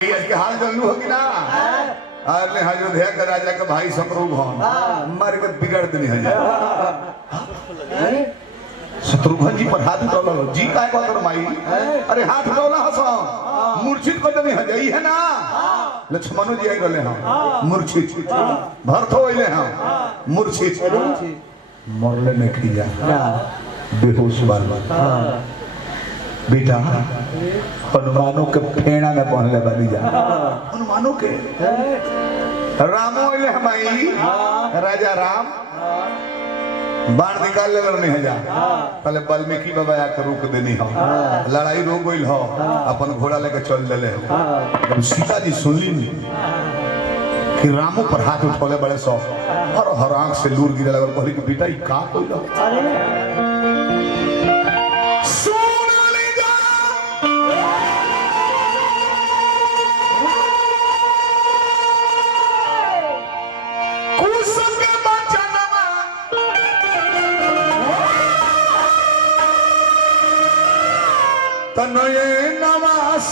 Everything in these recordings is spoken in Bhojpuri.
इसके हाल जल्लू होगी ना। अरे अयोध्या का राजा का भाई शत्रुघ्न मर के बिगड़ नहीं है। शत्रुघ्न जी पर हाथ उठा जी का माई। अरे हाथ उठौला हसो मूर्छित को नहीं है जाई है ना। लक्ष्मणो जी आई रहले हैं मूर्छित। भरत होइले हैं मूर्छित। मरले में खिया बेहोश बाल बेटा हनुमानों के फेना में पहनले बनी जा। हनुमानों के रामो ले हमाई राजा राम बाण निकाल ले नहीं है जा। पहले वाल्मीकि बाबा आकर रोक देनी हो। लड़ाई रोक गई हो अपन घोड़ा लेके चल ले हो। जब सीता जी सुनली कि रामो पर हाथ उठौले बड़े सौ हर आंख से लूर गिरे लगल कहली कि बेटा ई का कइलो। तनये नवास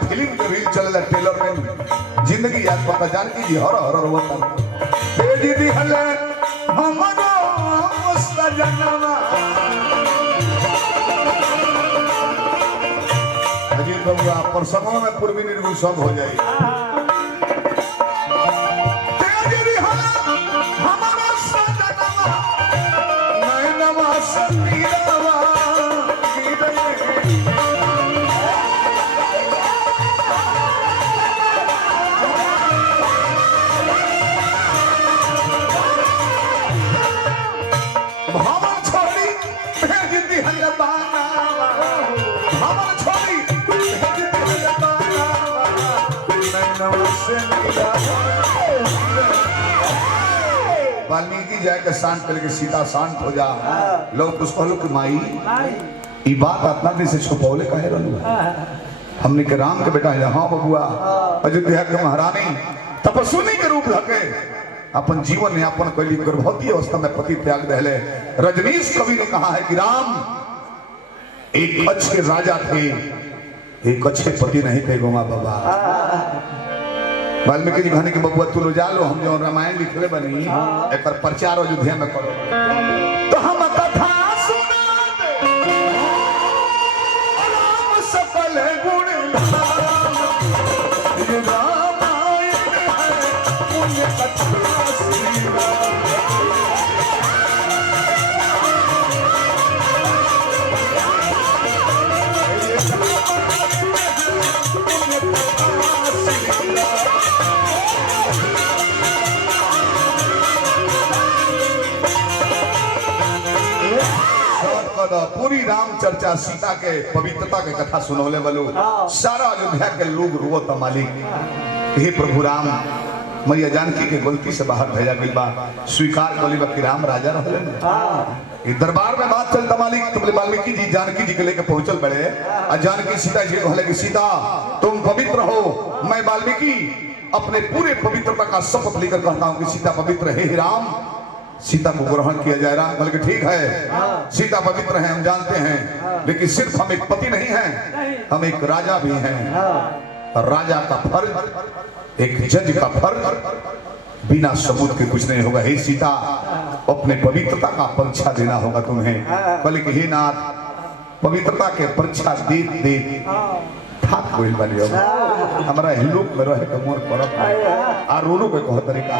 फिल्म के रील चले ट्रेलर में जिंदगी याद पता जान की हर हर रोता तेजी दी हले हमरो सजनवा अजीत बाबू प्रसंगों में पूर्वी निर्गुण सब हो जाए। तेजी दी हले हमरो सजनवा नैनवा संगीतवा वाल्मीकि जाके शांत करके सीता शांत हो जा। लोग उसको कि माई ये बात अपना दिन से छुपौले कहे रहलू हमने के राम के बेटा है। हाँ बबुआ अयोध्या के महारानी तपस्विनी के रूप लगे अपन जीवन यापन कैली गर्भवती अवस्था में पति त्याग दहले। रजनीश कवि ने कहा है कि राम एक अच्छे राजा थे एक अच्छे पति नहीं थे गोमा बाबा। वाल्मीकि जी कहने की बबुआ तू लो जा लो हम जो रामायण लिखले बनी एक प्रचार अयोध्या में करो तो हम कथा सुनाते राम सफल गुण रामायण पुण्य कथा पूरी राम चर्चा सीता के पवित्रता के कथा सुनौले वालो सारा अयोध्या के लोग रोता मालिक हे प्रभु राम मैया जानकी के गलती से बाहर भेजा गई बा स्वीकार कली बा कि राम राजा रहले ये दरबार में बात चलता मालिक तुमने वाल्मीकि जी जानकी जी के लेके पहुंचल बड़े आ जानकी सीता जी कहले कि सीता तुम पवित्र हो। मैं वाल्मीकि अपने पूरे पवित्रता का शपथ लेकर कहता हूं कि सीता पवित्र है। राम सीता को ग्रहण किया जाए। राम बोले कि ठीक है सीता पवित्र है हम जानते हैं लेकिन सिर्फ हम एक पति नहीं हैं हम एक राजा भी हैं। राजा का फर्ज एक जज का फर्ज बिना सबूत के कुछ नहीं होगा। हे सीता अपने पवित्रता का परीक्षा देना होगा तुम्हें। बोले कि हे नाथ पवित्रता के परीक्षा दे दे ठाक कोई बनी होगा हमारा हिंदू में रहे तो मोर परत आ रोनो के कह तरीका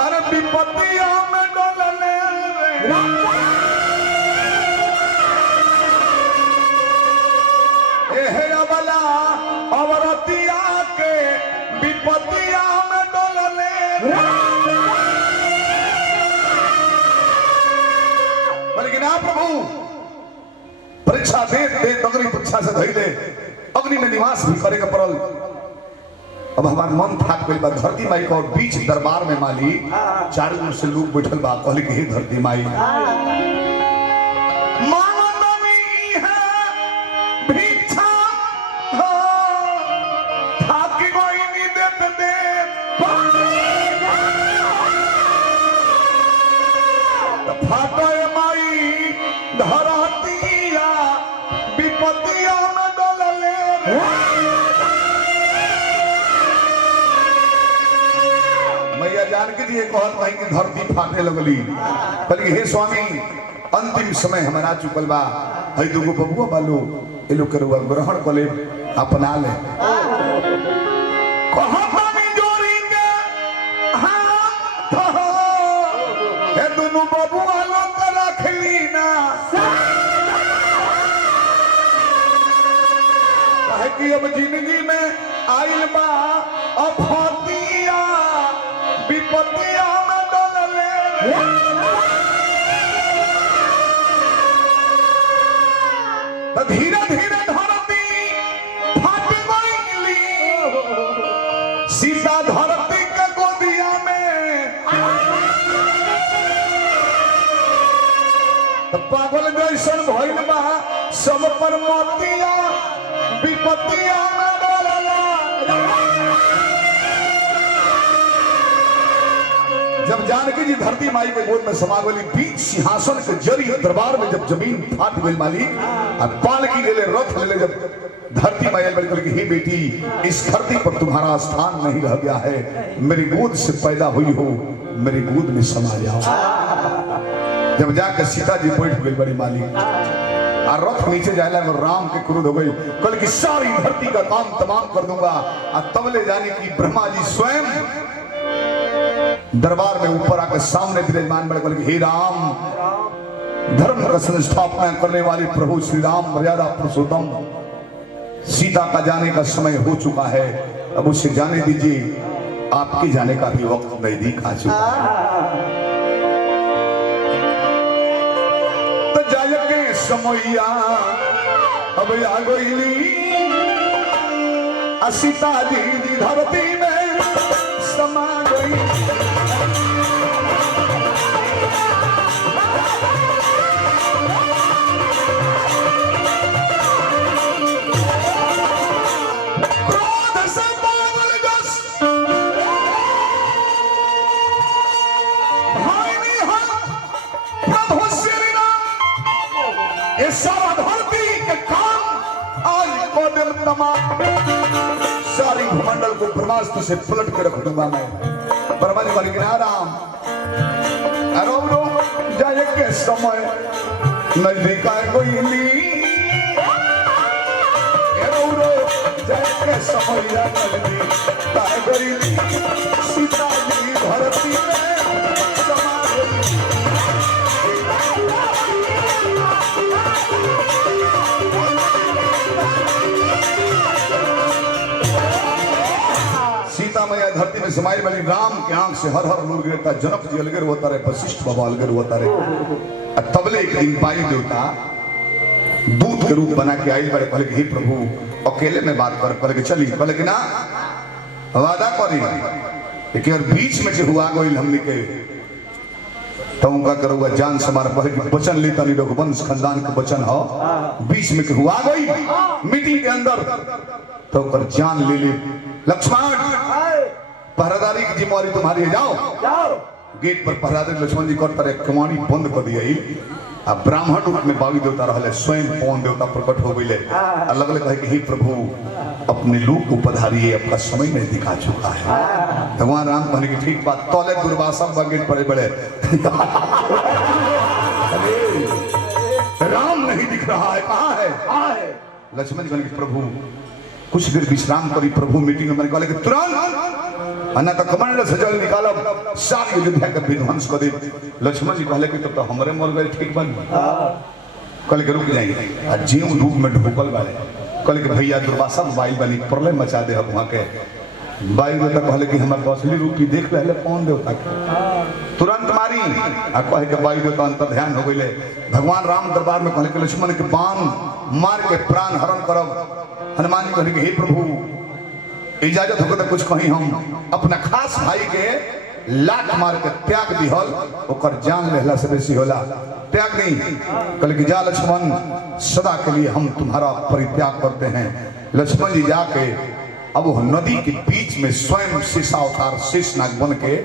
अरे विपत्तिया में डोलले एहे अबला अवरतिया के विपत्तिया में डोलले लेकिन आप प्रभु परीक्षा दे अग्नि परीक्षा से धैले अग्नि में निवास भी करेगा पड़ल। अब हमार मन थाक गइल बा धरती माई को बीच दरबार में माली चारों ओर से लोग बैठल बा कहले कि हे धरती माई मानवनी है भिक्षा हो थाक गई नी देत दे फाटे माई धरतिया विपत्तिया में डोलले मैया जानकी जी कहत भाई कि धरती फाटे लगली बल्कि हे स्वामी अंतिम समय हमारा चुकल बा हई दुगो बबुआ बालो ए लोग करुआ ग्रहण कले अपना ले कहतानी जोरी के हाथ हे दोनों बबुआ लोग रखली ना काहे कि अब जिंदगी में आइल बा अफतिया विपत्तिया में डोलले तो धीरे धीरे धरती फट गईली सीता धरती के गोदिया में तो पागल जैसन भइल बा सब पर मोतिया विपत्तिया में डोलला जब जानकी जी धरती माई के गोद में समा गई बीच सिंहासन के जरी दरबार में जब जमीन फाट गई माली और पाल की गले रथ ले जब धरती माई बोली कि हे बेटी इस धरती पर तुम्हारा स्थान नहीं रह गया है मेरी गोद से पैदा हुई हो मेरी गोद में समा जाओ। जब जाकर सीता जी बैठ गई बड़ी माली और रथ नीचे जाए लगा राम के क्रोध हो गई कल की सारी धरती का काम तमाम कर दूंगा और तबले जाने की ब्रह्मा जी स्वयं दरबार में ऊपर आकर सामने विराजमान बड़े बोले हे राम धर्म का संस्थापना करने वाले प्रभु श्री राम मर्यादा पुरुषोत्तम सीता का जाने का समय हो चुका है अब उसे जाने दीजिए आपके जाने का भी वक्त नजदीक आ चुका है। तो जायके समैया अब आ गईली सीता जी धरती में समा गई सारी भूमंडल को ब्रह्मास्त्र से पलट के रख दूंगा मैं। ब्रह्मा जी बोले राम अरो जाए के समय नजदीक आए कोई जाए के समय नजदीक आए कोई सीता जी धरती में समा गई। सीता मैया धरती में समाई वाली राम के आंख से हर हर नूर गिरता जनक जी अलगर होता रहे वशिष्ठ बाबा अलगर होता रहे तबले एक दिन वायु देवता दूध के रूप बना के आई बड़े कहले हे प्रभु अकेले में बात कर कहले चली कहले कि ना वादा करी लेकिन और बीच में जो हुआ गई हमने के तो उनका करूँगा जान से हमारा कहले कि वचन लेता नहीं रघुवंश खानदान के वचन हो बीच में के हुआ गई मीटिंग के अंदर तो कर जान ले ली लक्ष्मण पहरादारी की जिम्मेवारी तुम्हारी है जाओ गेट पर पहरादारी लक्ष्मण जी करता रहे कमानी बंद कर दिया अब ब्राह्मण रूप में बावी देवता रहा स्वयं पवन देवता प्रकट हो गए अलग अलग कहे कि हे प्रभु अपने लोग को पधारिए आपका समय में दिखा चुका है। भगवान राम कहने की ठीक बात तौले दुर्वासा गेट पड़े बड़े राम नहीं दिख रहा है कहाँ है लक्ष्मण जी कहने की प्रभु कुछ देर विश्राम करी प्रभु मीटिंग में मैंने कहा तुरंत अन्ना तो कमंड से जल निकालब सारी अयोध्या के विध्वंस कर दे। लक्ष्मण जी कहले कि तब तो हमरे मर गए ठीक बन कल के रुक जाएंगे आ जीव रूप में ढुकल वाले कल के भैया दुर्वासा मोबाइल बनी प्रलय मचा दे वहां के बाई देवता कहले कि हमारे असली रूप की देख पहले कौन देवता के तुरंत मारी आ कहे के बाई देवता अंतर ध्यान हो गइले भगवान राम दरबार में कहले कि लक्ष्मण के बाण मार के प्राण हरण करब। हनुमान जी कहले कि हे प्रभु इजाजत होकर तो कुछ कहीं हम अपना खास भाई के लात मार के त्याग दिहल ओकर जान लेहला से बेसी होला त्याग नहीं। कल की जा लक्ष्मण सदा के लिए हम तुम्हारा परित्याग करते हैं। लक्ष्मण जी जाके अब वो नदी के बीच में स्वयं शेषा अवतार शेषनाग बन के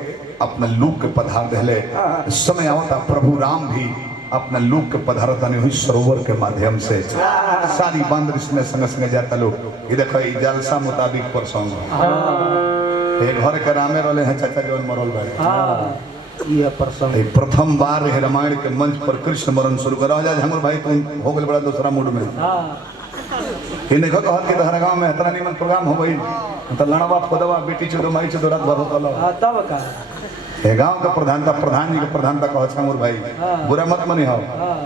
अपना लूक के पधार दहले। समय आवता प्रभु राम भी अपना लूक के पधारता नहीं हुई सरोवर के माध्यम से सारी बांदर इसमें संग संग जाता लोग ये देखो जलसा मुताबिक परसों घर के रामे रहे हैं चाचा जौन मरल भाई प्रथम बार रामायण के मंच पर कृष्ण मरण शुरू करा जाए हमर भाई तुम हो गए बड़ा दूसरा मूड में ये देखो कहत के तहरा गांव में इतना निमन प्रोग्राम हो गई तो लड़वा खोदवा बेटी चोदो माई चोदो रात भर होतल तब का गांव का प्रधानता प्रधान जी के प्रधानता कह छमर भाई बुरा मत मनी हो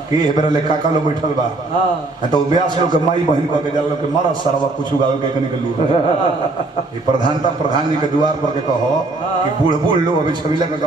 कि हेबरे ले काका लोग बैठल बा तो ब्यास लोग के माई बहन कह के जाल लोग के मारा सरवा कुछ गावे के कनी के लूर ये प्रधानता प्रधान जी के द्वार पर के कहो कि बूढ़ बूढ़ लोग अभी छबिला का